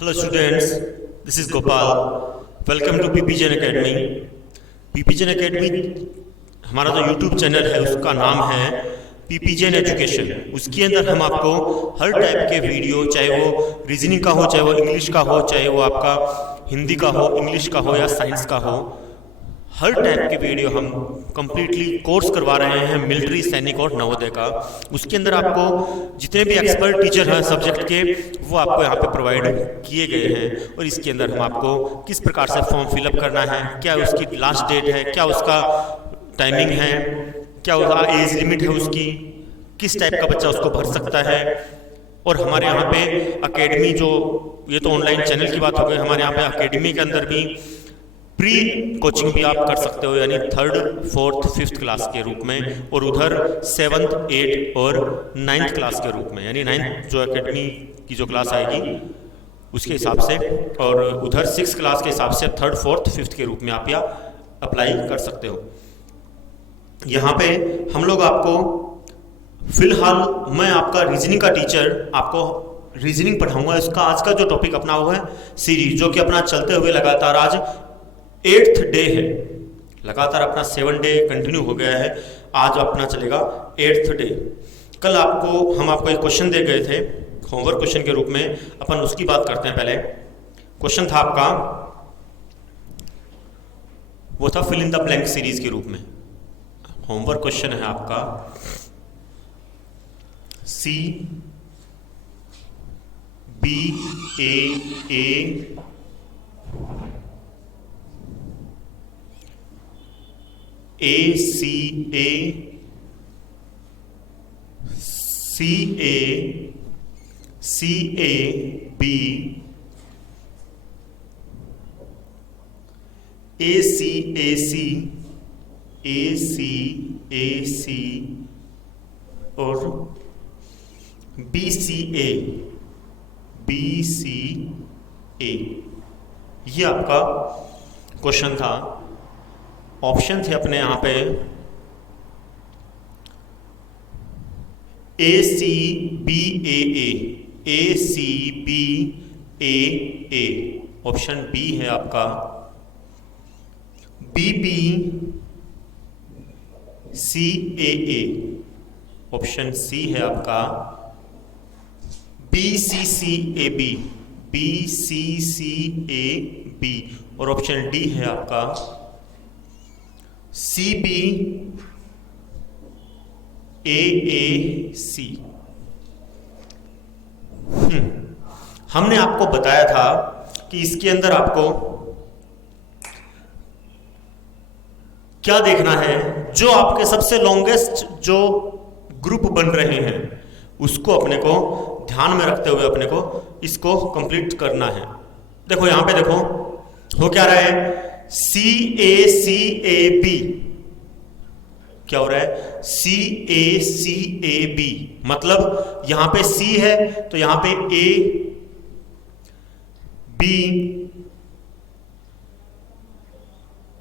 Hello students, this is Gopal. Welcome to PPGN Academy. PPGN Academy हमारा जो YouTube channel है उसका नाम है PPGN एजुकेशन। उसके अंदर हम आपको हर टाइप के वीडियो, चाहे वो रीजनिंग का हो, चाहे वो इंग्लिश का हो, चाहे वो आपका हिंदी का हो, इंग्लिश का हो या साइंस का हो, हर टाइप के वीडियो हम कंप्लीटली कोर्स करवा रहे हैं मिलिट्री, सैनिक और नवोदय का। उसके अंदर आपको जितने भी एक्सपर्ट टीचर हैं सब्जेक्ट के, वो आपको यहाँ पे प्रोवाइड किए गए हैं। और इसके अंदर हम आपको किस प्रकार से फॉर्म फिलअप करना है, क्या उसकी लास्ट डेट है, क्या उसका टाइमिंग है, क्या उसका एज लिमिट है, उसकी किस टाइप का बच्चा उसको भर सकता है। और हमारे यहाँ पे अकेडमी, जो ये तो ऑनलाइन चैनल की बात हो गई, हमारे यहाँ पे अकेडमी के अंदर भी प्री कोचिंग भी आप कर सकते हो, यानी 3rd, 4th, 5th क्लास के रूप में, और उधर 7th, 8th और 9th क्लास के रूप में, यानी 9th जो एकेडमी की जो क्लास आएगी उसके हिसाब से, और उधर 6th क्लास के हिसाब से 3rd, 4th, 5th के रूप में आप या अप्लाई कर सकते हो। यहाँ पे हम लोग आपको फिलहाल, मैं आपका रीजनिंग का टीचर आपको रीजनिंग पढ़ाऊंगा। इसका आज का जो टॉपिक अपना हुआ है सीरीज, जो कि अपना चलते हुए लगातार आज 8th डे है, लगातार अपना 7 डे कंटिन्यू हो गया है, आज अपना चलेगा 8th डे। कल हम आपको एक क्वेश्चन दे गए थे होमवर्क क्वेश्चन के रूप में, अपन उसकी बात करते हैं। पहले क्वेश्चन था आपका, वो था fill in the blank series के रूप में। होमवर्क क्वेश्चन है आपका CBAA ACA CAB ACAC और BCA ये आपका क्वेश्चन था। ऑप्शन थे अपने यहाँ पे ACBAA, ऑप्शन बी है आपका BBCAA, ऑप्शन सी है आपका BCCAB, और ऑप्शन डी है आपका CBAAC। हमने आपको बताया था कि इसके अंदर आपको क्या देखना है, जो आपके सबसे लॉन्गेस्ट जो ग्रुप बन रहे हैं उसको अपने को ध्यान में रखते हुए अपने को इसको कंप्लीट करना है। देखो यहां पे देखो हो क्या रहा है, CACAB क्या हो रहा है, CACAB, मतलब यहां पे C है तो यहां पे A B,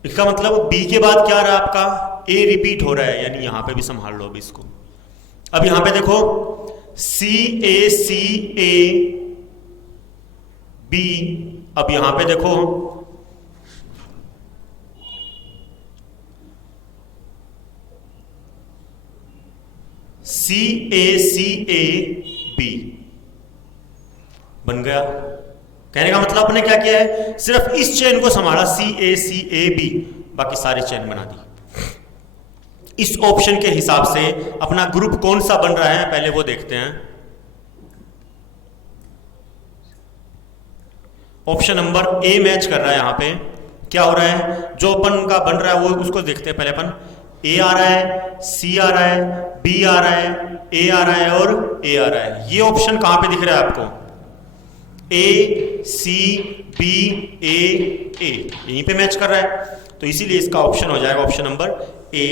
इसका मतलब B के बाद क्या आ रहा है आपका A रिपीट हो रहा है, यानी यहां पे भी संभाल लो अभी इसको। अब यहां पे देखो CACAB, अब यहां पे देखो CACAB बन गया। कहने का मतलब आपने क्या किया है, सिर्फ इस चेन को संभाला CACAB, बाकी सारे चेन बना दी। इस ऑप्शन के हिसाब से अपना ग्रुप कौन सा बन रहा है पहले वो देखते हैं। ऑप्शन नंबर A मैच कर रहा है। यहां पे क्या हो रहा है, जो अपन का बन रहा है वो उसको देखते हैं। पहले अपन A आ रहा है, C आ रहा है, B आ रहा है, A आ रहा है और A आ रहा है। ये ऑप्शन कहां पे दिख रहा है आपको, ACBAA, यहीं पे मैच कर रहा है, तो इसीलिए इसका ऑप्शन हो जाएगा ऑप्शन नंबर A।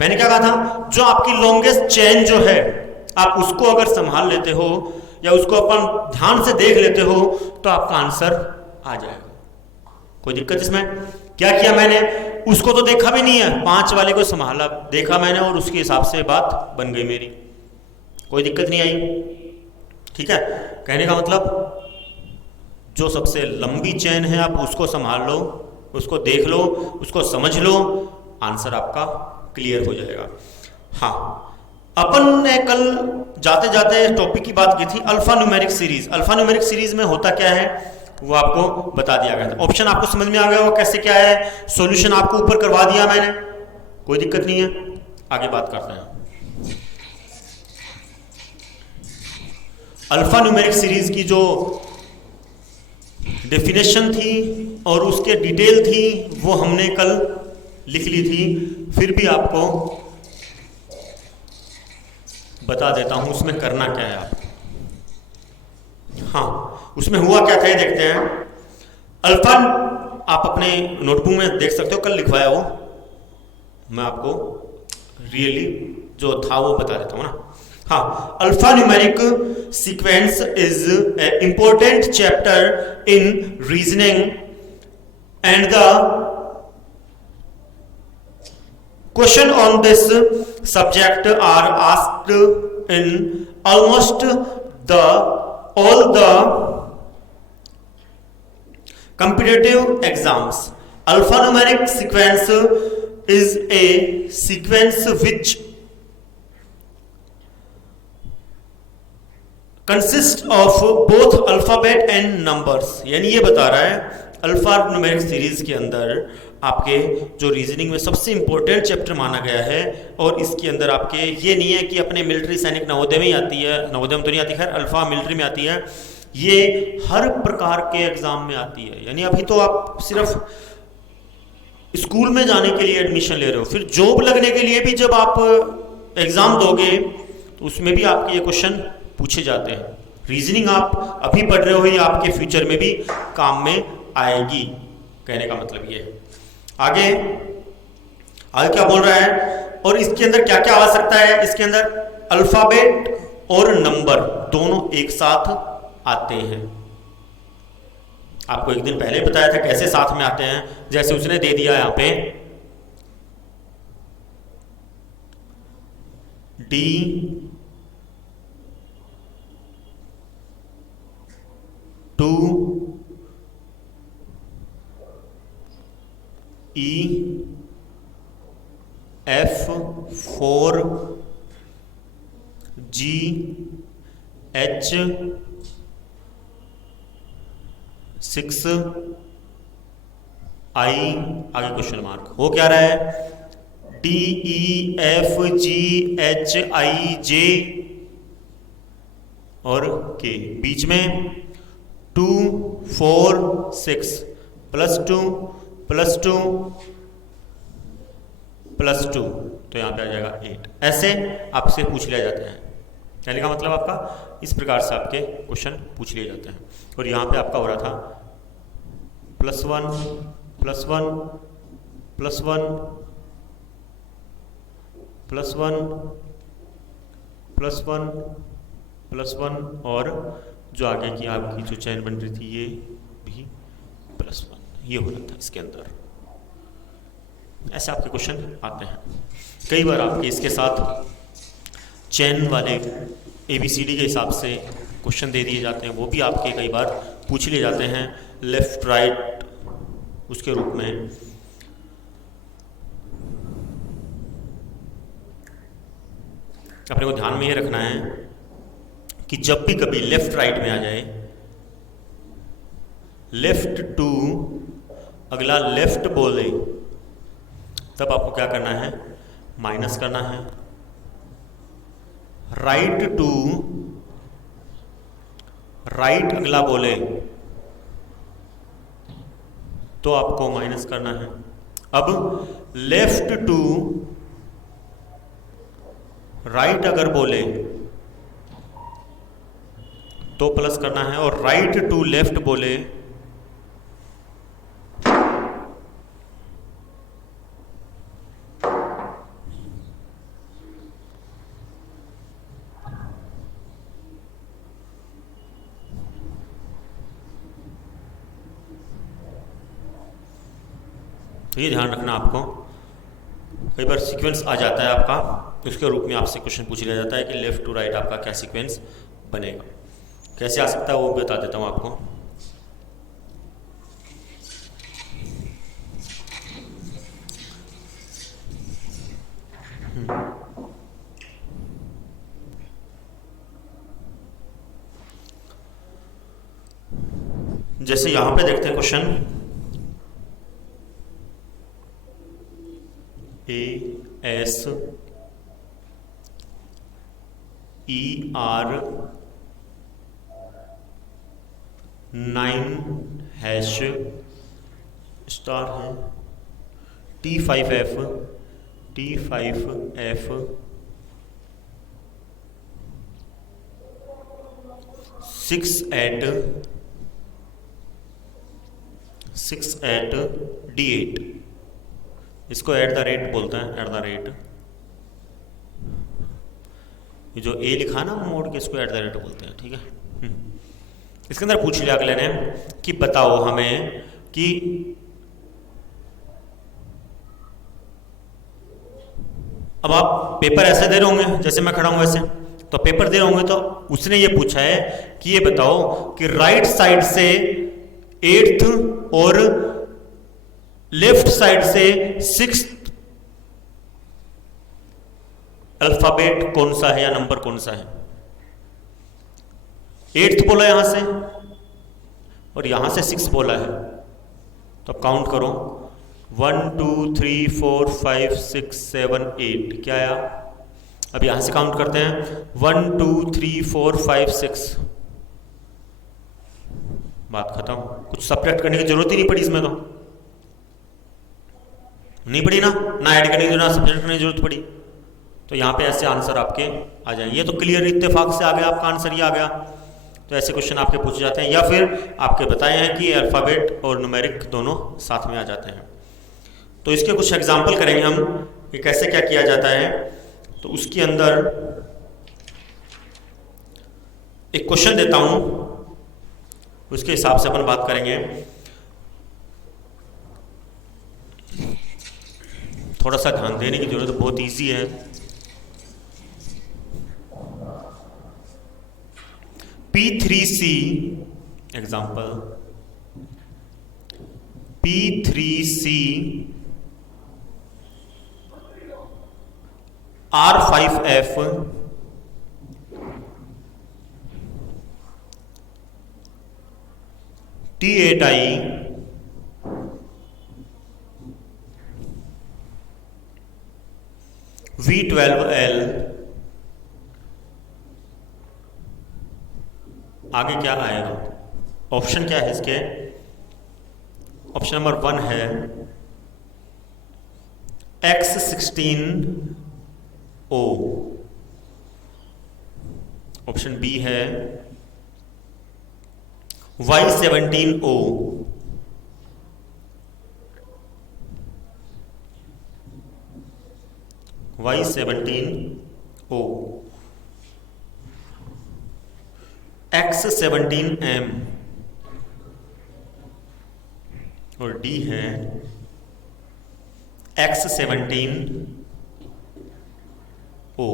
मैंने क्या कहा था, जो आपकी लॉन्गेस्ट चेन जो है आप उसको अगर संभाल लेते हो या उसको अपन ध्यान से देख लेते हो तो आपका आंसर आ जाएगा। कोई दिक्कत इसमें? क्या किया मैंने, उसको तो देखा भी नहीं है, 5 वाले को संभाला, देखा मैंने और उसके हिसाब से बात बन गई मेरी, कोई दिक्कत नहीं आई। ठीक है, कहने का मतलब जो सबसे लंबी चेन है आप उसको संभाल लो, उसको देख लो, उसको समझ लो, आंसर आपका क्लियर हो जाएगा। हाँ, अपन ने कल जाते जाते टॉपिक की बात की थी alpha numeric series. Alpha numeric series में होता क्या है वो आपको बता दिया गया था। ऑप्शन आपको समझ में आ गया वो कैसे क्या है, सॉल्यूशन आपको ऊपर करवा दिया मैंने, कोई दिक्कत नहीं है। आगे बात करते हैं। अल्फा न्यूमेरिक सीरीज की जो डेफिनेशन थी और उसके डिटेल थी वो हमने कल लिख ली थी, फिर भी आपको बता देता हूं उसमें करना क्या है आप। हाँ, उसमें हुआ क्या था ये देखते हैं। अल्फा आप अपने नोटबुक में देख सकते हो, कल लिखवाया वो, मैं आपको रियली जो था वो बता देता हूं ना। हाँ, alpha numeric sequence is a important chapter in reasoning and the question on this subject are asked in almost all the competitive exams. Alphanumeric sequence is a sequence which consists of both alphabet and numbers. यानी ये बता रहा है alpha numeric series के अंदर आपके जो reasoning में सबसे इंपॉर्टेंट चैप्टर माना गया है, और इसके अंदर आपके ये नहीं है कि अपने मिलिट्री सैनिक नवोदय में ही आती है, नवोदय में तो नहीं आती, खैर अल्फा मिलिट्री में आती है, ये हर प्रकार के एग्जाम में आती है। यानी अभी तो आप सिर्फ स्कूल में जाने के लिए एडमिशन ले रहे हो, फिर जॉब लगने के लिए भी जब आप एग्जाम दोगे तो उसमें भी आपके ये क्वेश्चन पूछे जाते हैं। रीजनिंग आप अभी पढ़ रहे हो, ये आपके फ्यूचर में भी काम में आएगी, कहने का मतलब ये है। आगे क्या बोल रहा है, और इसके अंदर क्या क्या आ सकता है, इसके अंदर अल्फाबेट और नंबर दोनों एक साथ आते हैं। आपको एक दिन पहले बताया था कैसे साथ में आते हैं, जैसे उसने दे दिया यहां पे D 2 E F 4 G H 6 I, आगे क्वेश्चन मार्क हो क्या रहा है, D E F G H I J और K, बीच में 2 4 6 +2 +2 +2, तो यहां पे आ जाएगा 8। ऐसे आपसे पूछ लिया जाता है, कहने का मतलब आपका इस प्रकार से आपके क्वेश्चन पूछ लिए जाते हैं। और यहां पे आपका हो रहा था +1 +1 +1 +1 +1 +1, और जो आगे की आपकी जो चैन बन रही थी ये भी +1, ये हो रहा था इसके अंदर। ऐसे आपके क्वेश्चन आते हैं। कई बार आपके इसके साथ चैन वाले ABCD के हिसाब से क्वेश्चन दे दिए जाते हैं, वो भी आपके कई बार पूछ लिए जाते हैं लेफ्ट राइट उसके रूप में। अपने को ध्यान में ये रखना है कि जब भी कभी लेफ्ट राइट में आ जाए, लेफ्ट टू अगला लेफ्ट बोले, तब आपको क्या करना है, माइनस करना है। राइट टू राइट अगला बोले तो आपको माइनस करना है। अब लेफ्ट टू राइट अगर बोले तो प्लस करना है, और राइट टू लेफ्ट बोले तो ये ध्यान रखना आपको। कई बार सीक्वेंस आ जाता है आपका, उसके रूप में आपसे क्वेश्चन पूछ लिया जाता है कि लेफ्ट टू राइट आपका क्या सीक्वेंस बनेगा। कैसे आ सकता है वो बता देता हूँ आपको। जैसे यहां पे देखते हैं क्वेश्चन, ASER9# स्टार है, T5F 6 at D8, इसको एट द रेट बोलते हैं, एट द रेट। ये जो ए लिखा ना मोड के, इसको एट द रेट बोलते हैं, ठीक है। इसके अंदर पूछ लिया अगले ने कि बताओ हमें कि अब आप पेपर ऐसे दे रहे होंगे जैसे मैं खड़ा हूं वैसे, तो पेपर दे रहे होंगे तो उसने ये पूछा है कि ये बताओ कि राइट साइड से 8th और लेफ्ट साइड से 6th अल्फाबेट कौन सा है या नंबर कौन सा है। 8th बोला यहां से और यहां से 6 बोला है, तो अब काउंट करो, 1 2 3 4 5 6 7 8, क्या आया। अब यहां से काउंट करते हैं, 1 2 3 4 5 6, बात खत्म। कुछ सब्ट्रैक्ट करने की जरूरत ही नहीं पड़ी इसमें, तो नहीं पड़ी ना ऐड करने की जरूरत, सब्ट्रैक्ट करने की जरूरत पड़ी। तो यहां पे ऐसे आंसर आपके आ जाएंगे। ये तो क्लियर इत्तेफाक से आ गया आपका आंसर, ये आ गया। तो ऐसे क्वेश्चन आपके पूछे जाते हैं, या फिर आपके बताए हैं कि अल्फाबेट और न्यूमेरिक दोनों साथ में आ जाते हैं। तो इसके कुछ एग्जाम्पल करेंगे हम कि कैसे क्या किया जाता है। तो उसके अंदर एक क्वेश्चन देता हूं, उसके हिसाब से अपन बात करेंगे। थोड़ा सा ध्यान देने की जरूरत है, बहुत इजी है। P3C example, P3C R5F T8I V12L, आगे क्या आएगा, ऑप्शन क्या है इसके। ऑप्शन नंबर 1 है X16O, ऑप्शन बी है Y17O, Y17O, X17M, और डी है X17O।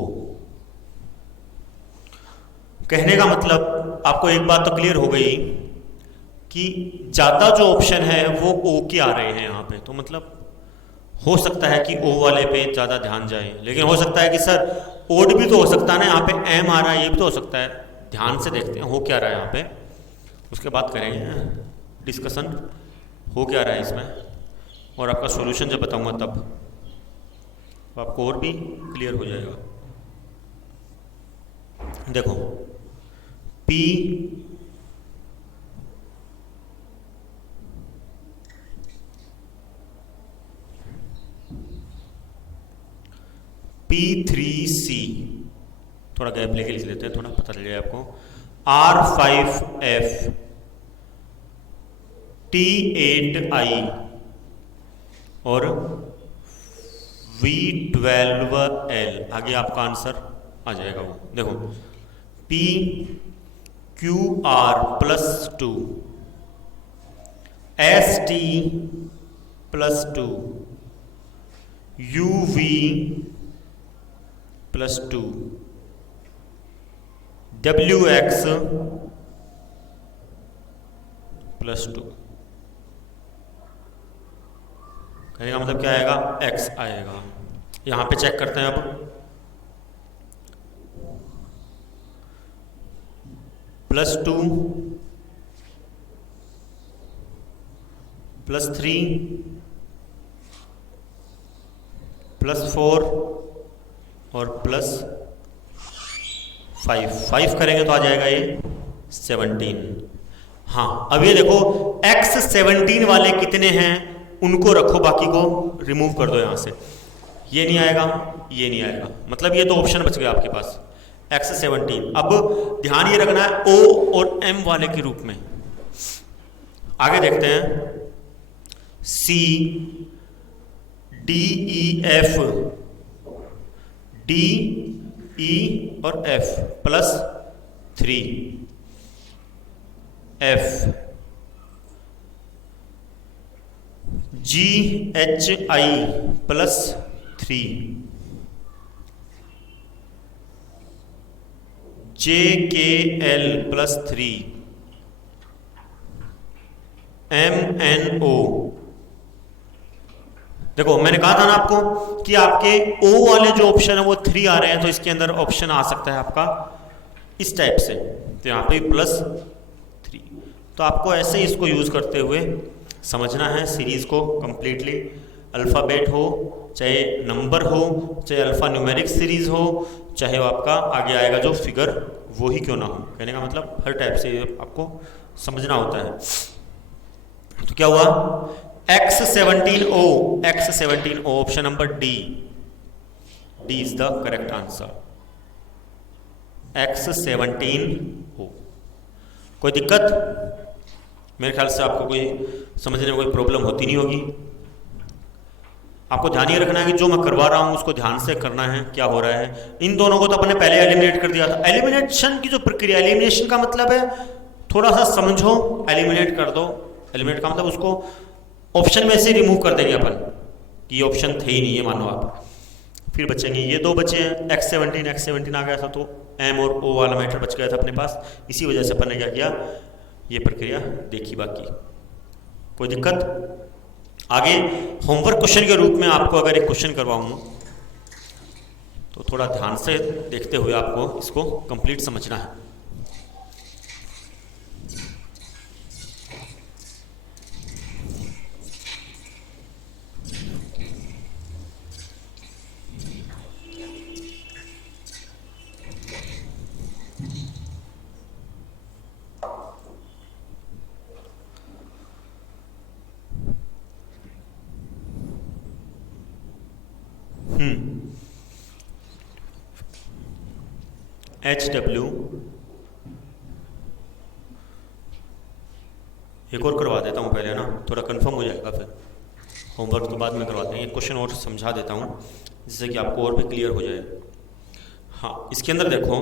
कहने का मतलब आपको एक बात तो क्लियर हो गई कि ज्यादा जो ऑप्शन है वो ओ के आ रहे हैं यहाँ पे। तो मतलब हो सकता है कि ओ वाले पे ज्यादा ध्यान जाए, लेकिन हो सकता है कि सर ओड भी तो हो सकता है ना, यहाँ पे एम आ रहा है, ये भी तो हो सकता है। ध्यान से देखते हैं हो क्या रहा है यहाँ पे, उसके बाद करेंगे डिस्कशन हो क्या रहा है इसमें, और आपका सॉल्यूशन जब बताऊंगा तब तो आपको और भी क्लियर हो जाएगा। देखो P3C, थोड़ा गैप लेके लिख लेते हैं, थोड़ा पता चल जाए आपको। R5F T8I और V12L, आगे आपका आंसर आ जाएगा वो। देखो PQR+2 ST+2 UV+2 WX+2। कहने का मतलब क्या आएगा, X आएगा। यहां पे चेक करते हैं अब। +2 +3 +4 और +5 करेंगे तो आ जाएगा ये 17। हाँ, अब ये देखो x17 वाले कितने हैं उनको रखो, बाकी को रिमूव कर दो यहां से। ये नहीं आएगा, ये नहीं आएगा, मतलब ये 2 ऑप्शन बच गए आपके पास x17। अब ध्यान ये रखना है o और m वाले के रूप में। आगे देखते हैं C D E F, D E और F +3 F G H I +3 J K L +3 M N O। देखो मैंने कहा था ना आपको कि आपके O वाले जो ऑप्शन है वो 3 आ रहे हैं, तो इसके अंदर ऑप्शन आ सकता है आपका इस टाइप से, तो यहाँ पे +3। तो आपको ऐसे ही इसको यूज करते हुए समझना है सीरीज को कंप्लीटली। अल्फ़ाबेट हो चाहे नंबर हो चाहे अल्फ़ा न्यूमेरिक सीरीज हो चाहे वो आपका आगे आएगा जो फिगर वो ही क्यों ना हो, कहने का मतलब हर टाइप से आपको समझना होता है। तो क्या हुआ x17O, x17O option number D is the correct answer. x17O। कोई दिक्कत? मेरे ख्याल से आपको कोई समझने में कोई प्रॉब्लम होती नहीं होगी। आपको ध्यान ये रखना है कि जो मैं करवा रहा हूं उसको ध्यान से करना है, क्या हो रहा है। इन दोनों को तो अपने पहले एलिमिनेट कर दिया था। एलिमिनेशन की जो प्रक्रिया, एलिमिनेशन का मतलब है थोड़ा सा समझो, एलिमिनेट कर दो। एलिमिनेट का मतलब उसको ऑप्शन में से रिमूव कर देंगे अपन कि ये ऑप्शन थे ही नहीं, ये मानो आप। फिर बचेंगे ये 2 बचे हैं, x17 आ गया था तो m और o वाला मैटर बच गया था अपने पास। इसी वजह से अपन ने क्या किया, ये प्रक्रिया देखी। बाकी कोई दिक्कत? आगे होमवर्क क्वेश्चन के रूप में आपको अगर एक क्वेश्चन करवाऊं तो थोड़ा ध्यान से देखते हुए आपको इसको कंप्लीट समझना है। HW एक और करवा देता हूँ पहले ना, थोड़ा कंफर्म हो जाएगा, फिर होमवर्क तो बाद में करवाते हैं। एक क्वेश्चन और समझा देता हूँ जिससे कि आपको और भी क्लियर हो जाए। हाँ, इसके अंदर देखो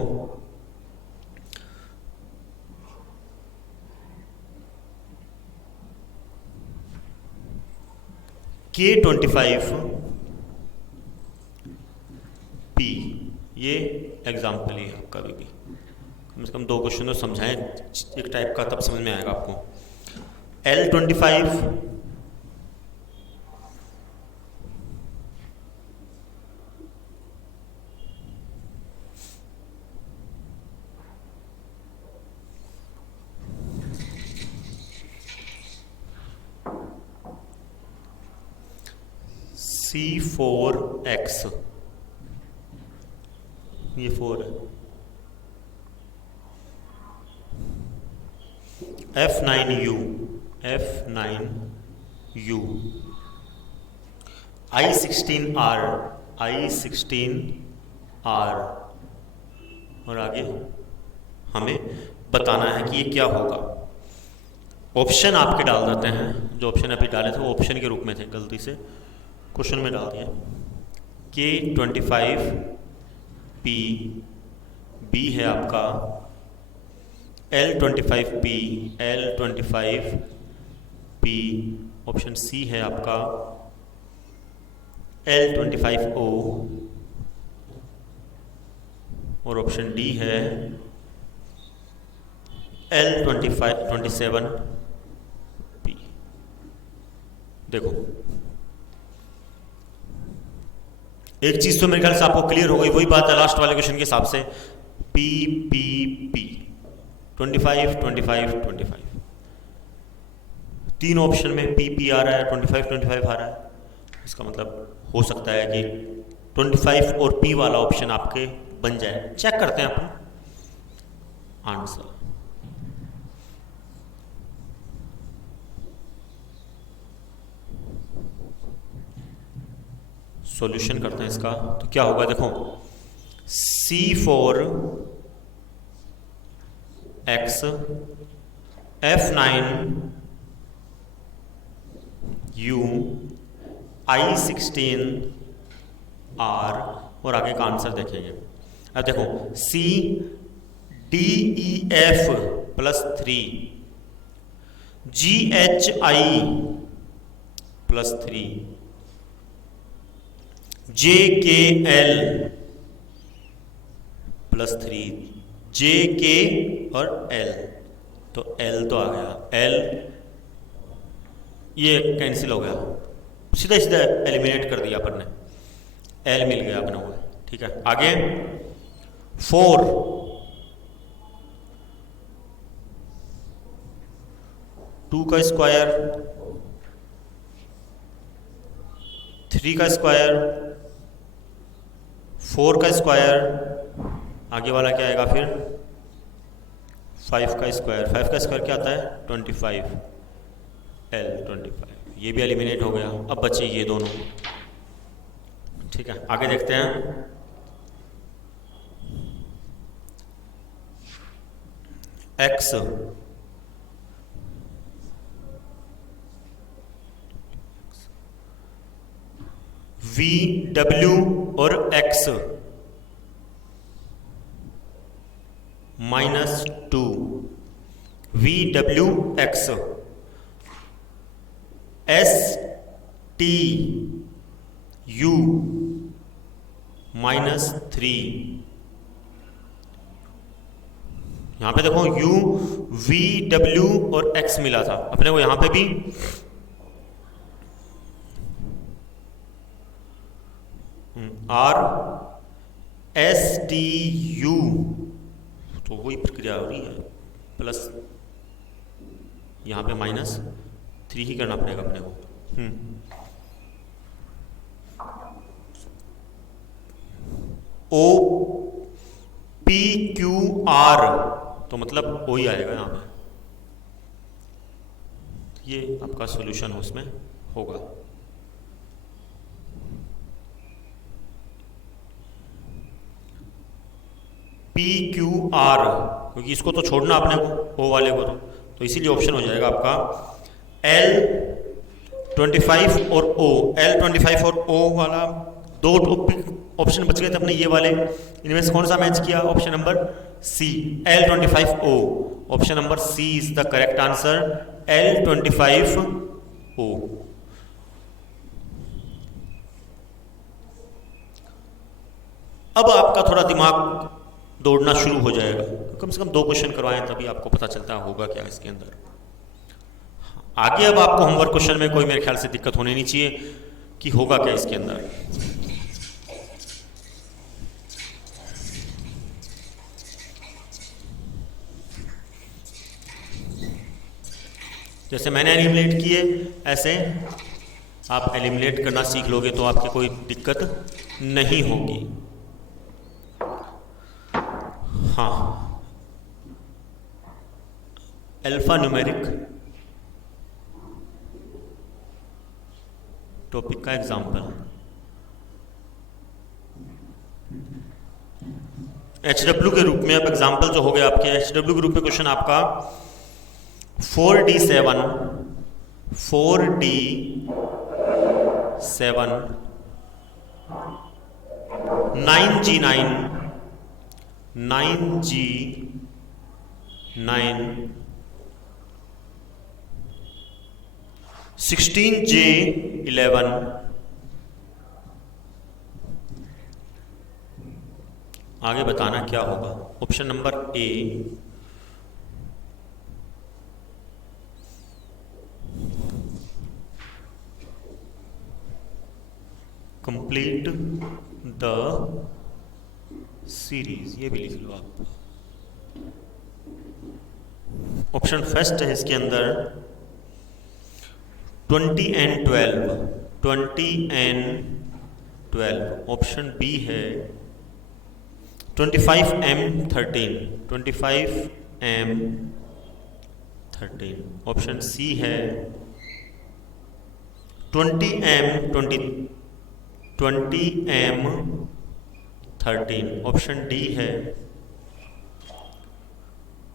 K25P, ये एग्जाम्पल ही है आपका। भी कम से कम 2 क्वेश्चन तो समझाएं एक टाइप का, तब समझ में आएगा आपको। L25 C4X, ये 4 है। F9U I16R और आगे हमें बताना है कि ये क्या होगा। ऑप्शन आपके डाल देते हैं, जो ऑप्शन अभी डाले थे वो ऑप्शन के रूप में थे, गलती से क्वेश्चन में डाल दिया। K25P, B है आपका L25P, ऑप्शन C है आपका L25O और ऑप्शन D है L27P। देखो एक चीज तो मेरे ख्याल से आपको क्लियर हो गई, वही बात है लास्ट वाले क्वेश्चन के हिसाब से। PPP 25 25 25, तीन ऑप्शन में पी पी आ रहा है, 25 25 आ रहा है, इसका मतलब हो सकता है कि 25 और पी वाला ऑप्शन आपके बन जाए। चेक करते हैं अपना आंसर। सॉल्यूशन करते हैं इसका, तो क्या होगा देखो, C4 X F9 U I16 R और आगे का आंसर देखेंगे। अब देखो C D E F +3 G H I +3 J K L +3 J K और L, तो L तो आ गया, L ये कैंसिल हो गया, सीधा सीधा एलिमिनेट कर दिया अपन ने, L मिल गया अपने को। ठीक है, आगे 4 2 का स्क्वायर 3 का स्क्वायर 4 का स्क्वायर, आगे वाला क्या आएगा फिर 5 का स्क्वायर, 5 का स्क्वायर क्या आता है 25, L 25, ये भी एलिमिनेट हो गया। अब बचे ये दोनों। ठीक है, आगे देखते हैं। X V W और X -2 V W X S T U -3। यहां पे देखो U V W और X मिला था अपने को, यहां पे भी R S T U, तो वही प्रक्रिया हो रही है, प्लस यहां पे -3 ही करना पड़ेगा अपने को। O P Q R, तो मतलब O ही आएगा यहां पे, ये आपका सॉल्यूशन उसमें होगा। पी क्यू आर, क्योंकि इसको तो छोड़ना आपने को, ओ वाले को, तो इसीलिए ऑप्शन हो जाएगा आपका L25 और O। L25 और O वाला दो ऑप्शन बच गए थे अपने ये वाले, इनमें से कौन सा मैच किया, option number C, L25O। Option number C is the correct answer, L25O। अब आपका थोड़ा दिमाग दौड़ना शुरू हो जाएगा, कम से कम 2 क्वेश्चन करवाएं तभी आपको पता चलता होगा क्या इसके अंदर। आगे अब आपको होमवर्क क्वेश्चन में कोई मेरे ख्याल से दिक्कत होनी नहीं चाहिए कि होगा क्या इसके अंदर। जैसे मैंने एलिमिनेट किए ऐसे आप एलिमिनेट करना सीख लोगे तो आपकी कोई दिक्कत नहीं होगी। हाँ, अल्फा न्यूमेरिक टॉपिक का एग्जाम्पल, HW के रूप में। अब एग्जाम्पल जो हो गया आपके HW के रूप में क्वेश्चन आपका 4D7 9G9 9G9 16J11 आगे बताना क्या होगा। Option number A complete the series, ये भी लिख लो आप। ऑप्शन फर्स्ट है इसके अंदर 20 and 12, 20 and 12, ऑप्शन बी है 25M13, 25M13, ऑप्शन सी है 20M13, ऑप्शन डी है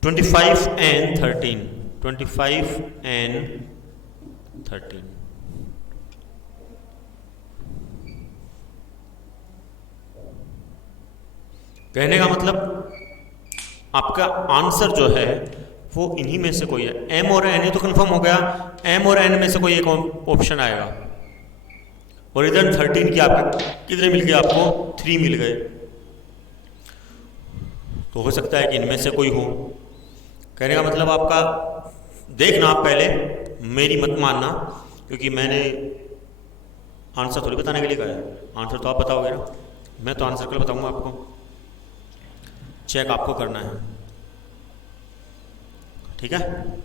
25N13, 25N13। कहने का मतलब आपका आंसर जो है वो इन्हीं में से कोई है। एम और एन, ये तो कंफर्म हो गया, एम और एन में से कोई एक ऑप्शन आएगा। और इधर 13 की आपका कितने मिल गए? आपको 3 मिल गए। तो हो सकता है कि इनमें से कोई हो। कहने का मतलब आपका देखना, आप पहले मेरी मत मानना, क्योंकि मैंने आंसर थोड़ी बताने के लिए कहा है। आंसर तो आप बताओगे ना, मैं तो आंसर कल बताऊंगा आपको। चेक आपको करना है, ठीक है,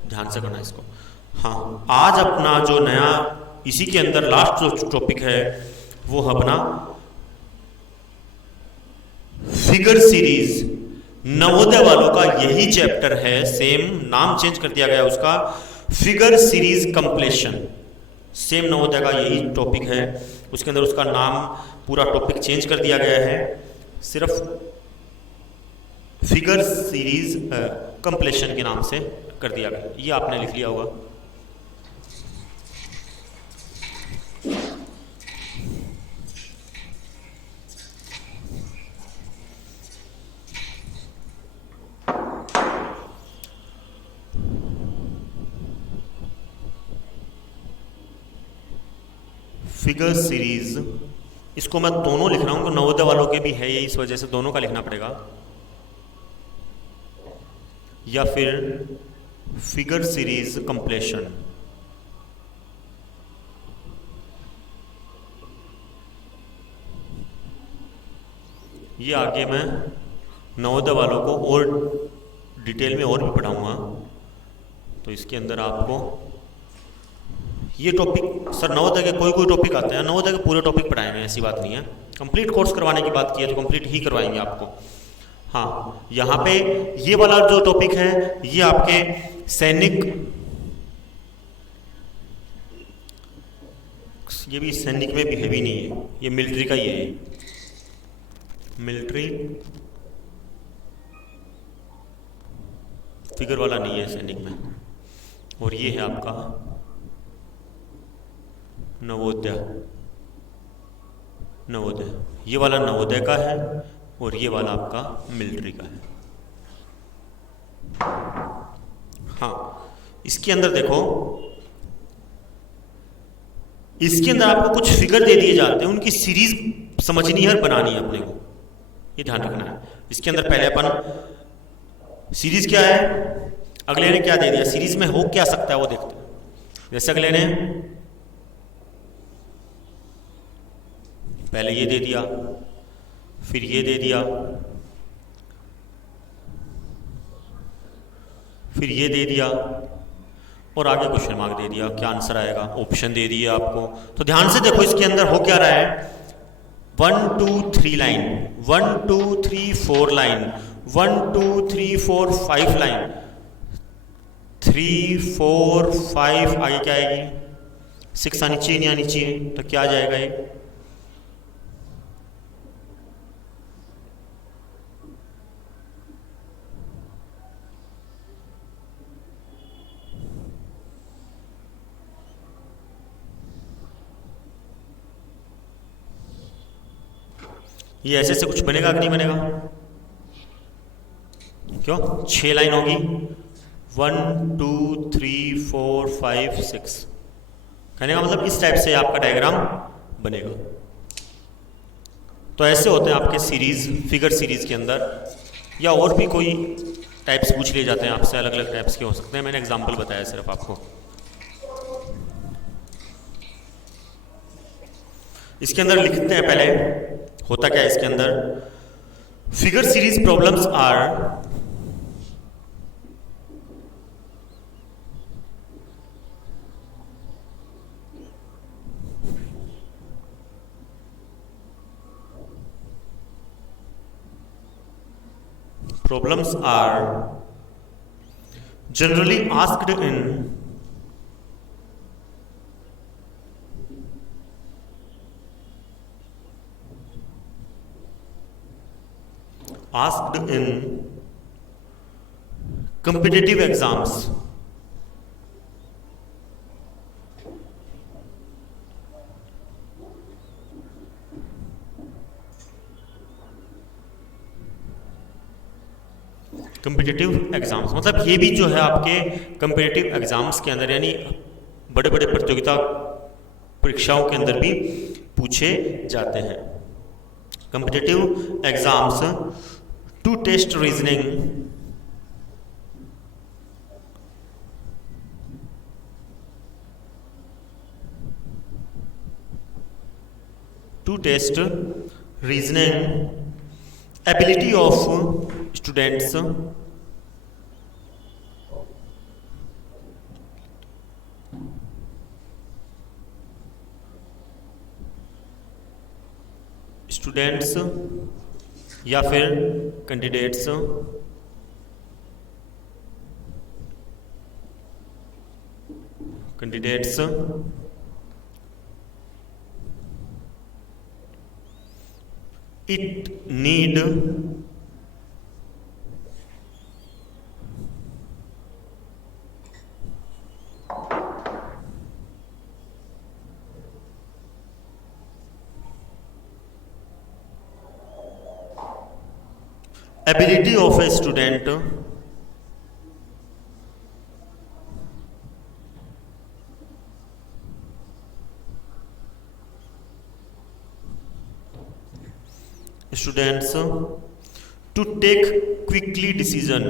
ध्यान से करना इसको। हाँ, आज अपना जो नया इसी के अंदर लास्ट जो टॉपिक है वो अपना फिगर सीरीज। नवोदय वालों का यही चैप्टर है, सेम नाम चेंज कर दिया गया उसका, figure series completion. Same Navodaya का यही टॉपिक है, उसके अंदर उसका नाम पूरा टॉपिक चेंज कर दिया गया है, सिर्फ फिगर सीरीज कंप्लीशन के नाम से कर दिया गया। ये आपने लिख लिया होगा। फिगर सीरीज, इसको मैं दोनों लिख रहा हूं, नवोदय वालों के भी है ये, इस वजह से दोनों का लिखना पड़ेगा। या फिर फिगर सीरीज कंप्लीशन। ये आगे मैं नवोदय वालों को और डिटेल में और भी पढ़ाऊंगा, तो इसके अंदर आपको ये टॉपिक, सर नवोदय के कोई कोई टॉपिक आते हैं, नवोदय के पूरे टॉपिक पढ़ाएंगे, ऐसी बात नहीं है। कंप्लीट कोर्स करवाने की बात की है तो कंप्लीट ही करवाएंगे आपको। हाँ, यहाँ पे ये वाला जो टॉपिक है ये आपके सैनिक, ये भी सैनिक में भी हैवी नहीं है, ये मिलिट्री का ही है, मिलिट्री फिगर वाला नहीं है सैनिक में। और ये है आपका नवोदय, नवोदय ये वाला नवोदय का है और ये वाला आपका मिलिट्री का है। हाँ, इसके अंदर देखो, इसके अंदर आपको कुछ फिगर दे दिए जाते हैं, उनकी सीरीज समझनी है और बनानी है अपने को, ये ध्यान रखना है। इसके अंदर पहले अपन सीरीज क्या है, अगले ने क्या दे दिया, सीरीज में हो क्या सकता है वो देखते हैं। जैसे अगले ने पहले ये दे दिया, फिर ये दे दिया, फिर ये दे दिया और आगे क्वेश्चन मार्क दे दिया, क्या आंसर आएगा, ऑप्शन दे दिए आपको। तो ध्यान से देखो इसके अंदर हो क्या रहा है, 1 2 3 लाइन, 1 2 3 4 लाइन, 1 2 3 4 5 लाइन, 3 4 5, आगे क्या आएगी, 6 आनी चाहिए, नहीं आनी चाहिए, तो क्या आ जाएगा ये, ये ऐसे से कुछ बनेगा कि नहीं बनेगा, क्यों, 6 लाइन होगी, 1 2 3 4 5 6, कहने का मतलब इस टाइप से आपका डायग्राम बनेगा। तो ऐसे होते हैं आपके सीरीज, फिगर सीरीज के अंदर, या और भी कोई टाइप्स पूछ लिए जाते हैं आपसे, अलग अलग टाइप्स के हो सकते हैं, मैंने एग्जांपल बताया सिर्फ आपको। इसके अंदर लिखते हैं पहले, होता क्या है इसके अंदर, figure series problems are Problems are generally asked in competitive exams. Competitive exams मतलब ये भी जो है आपके कम्पिटिटिव एग्जाम्स के अंदर यानी बड़े बड़े प्रतियोगिता परीक्षाओं के अंदर भी पूछे जाते हैं. Competitive exams to test reasoning ability of students या फिर candidates it need ability of a student to take quickly decision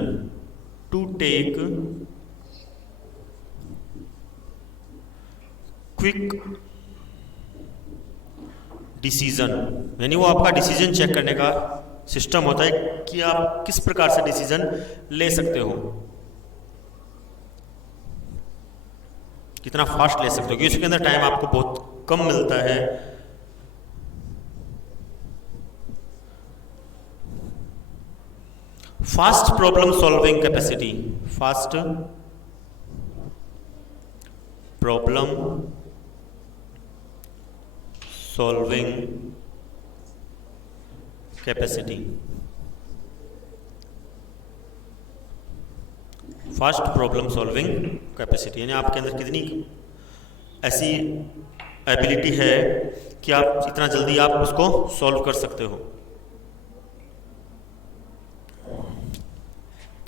यानी वो आपका डिसीजन चेक करने का सिस्टम होता है कि आप किस प्रकार से डिसीजन ले सकते हो, कितना फास्ट ले सकते हो, क्योंकि उसके अंदर टाइम आपको बहुत कम मिलता है. फास्ट प्रॉब्लम सॉल्विंग कैपेसिटी यानी आपके अंदर कितनी ऐसी एबिलिटी है कि आप इतना जल्दी आप उसको सॉल्व कर सकते हो.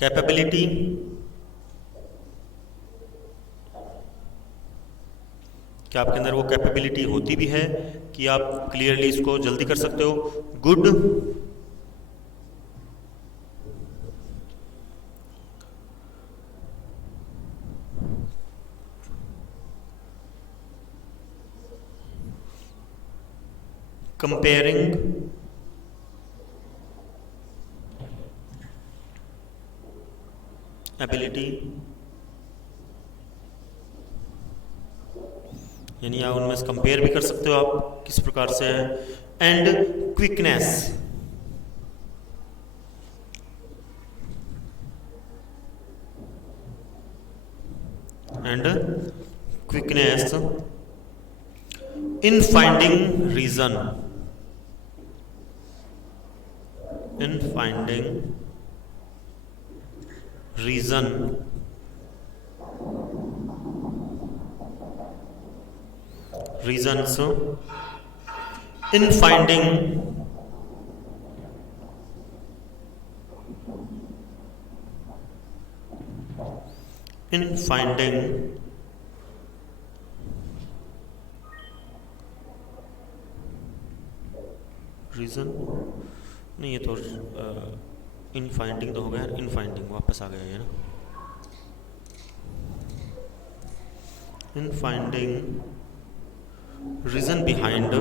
कैपेबिलिटी क्या आपके अंदर वो कैपेबिलिटी होती भी है कि आप क्लियरली इसको जल्दी कर सकते हो. गुड कंपेयरिंग एबिलिटी यानी आप उनमें से कंपेयर भी कर सकते हो आप किस प्रकार से है. And quickness in finding reason reasons in finding reason नहीं, ये तो इन फाइंडिंग तो हो गया, इन फाइंडिंग वापस आ गया है ना. In finding reason behind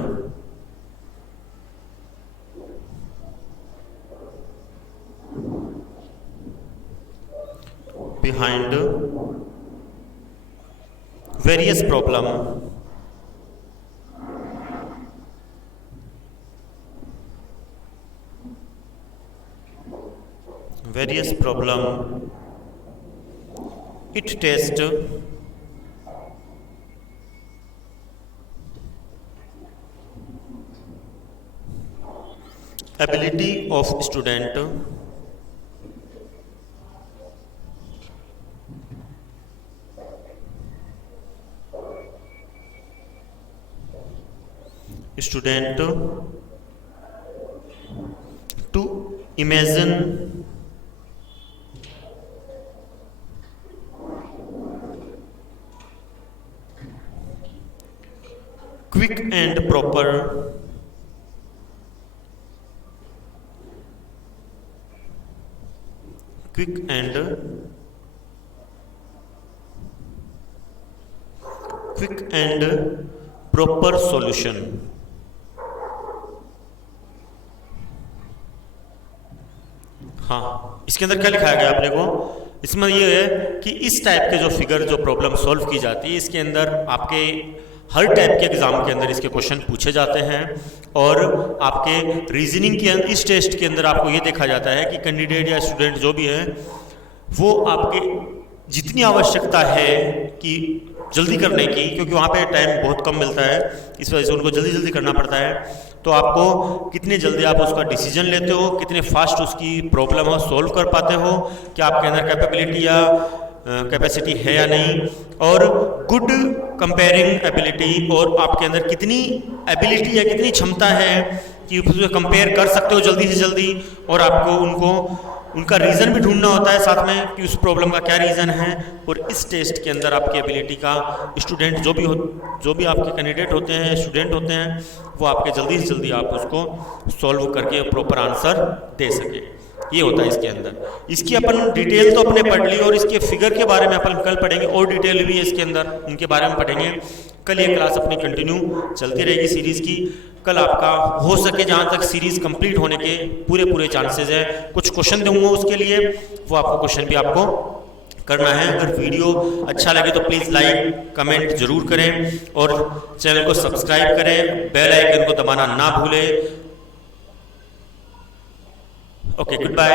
various problem various problem. It test ability of student to imagine quick and proper solution. हाँ, इसके अंदर क्या लिखाया गया आपने को? इसमें ये है कि इस टाइप के जो फिगर जो प्रॉब्लम सॉल्व की जाती है, इसके अंदर आपके हर टाइप के एग्जाम के अंदर इसके क्वेश्चन पूछे जाते हैं और आपके रीजनिंग के अंदर, इस टेस्ट के अंदर आपको ये देखा जाता है कि कैंडिडेट या स्टूडेंट जो भी है वो आपके जितनी आवश्यकता है कि जल्दी करने की, क्योंकि वहाँ पे टाइम बहुत कम मिलता है, इस वजह से उनको जल्दी जल्दी करना पड़ता है, तो आपको कितने जल्दी आप उसका डिसीजन लेते हो, कितने फास्ट उसकी प्रॉब्लम हो सॉल्व कर पाते हो, क्या आपके अंदर कैपेबिलिटी या कैपेसिटी है या नहीं, और गुड कंपेयरिंग एबिलिटी, और आपके अंदर कितनी एबिलिटी या कितनी क्षमता है कि उसको कंपेयर कर सकते हो जल्दी से जल्दी, और आपको उनका रीज़न भी ढूंढना होता है साथ में कि उस प्रॉब्लम का क्या रीज़न है। और इस टेस्ट के अंदर आपकी एबिलिटी का स्टूडेंट जो भी आपके कैंडिडेट होते हैं, स्टूडेंट होते हैं, वो आपके जल्दी से जल्दी आप उसको सॉल्व करके प्रॉपर आंसर दे सके, ये होता है इसके अंदर। इसकी अपन डिटेल तो अपने पढ़ ली, और इसके फिगर के बारे में अपन कल पढ़ेंगे, और डिटेल भी है इसके अंदर, उनके बारे में पढ़ेंगे कल। ये क्लास अपनी कंटिन्यू चलती रहेगी सीरीज़ की। कल आपका हो सके जहाँ तक सीरीज़ कंप्लीट होने के पूरे चांसेस है। कुछ क्वेश्चन दूंगा उसके लिए, वो आपको क्वेश्चन भी आपको करना है। अगर वीडियो अच्छा लगे तो प्लीज़ लाइक कमेंट जरूर करें, और चैनल को सब्सक्राइब करें, बेल आइकन को दबाना ना भूलें। Okay, good bye.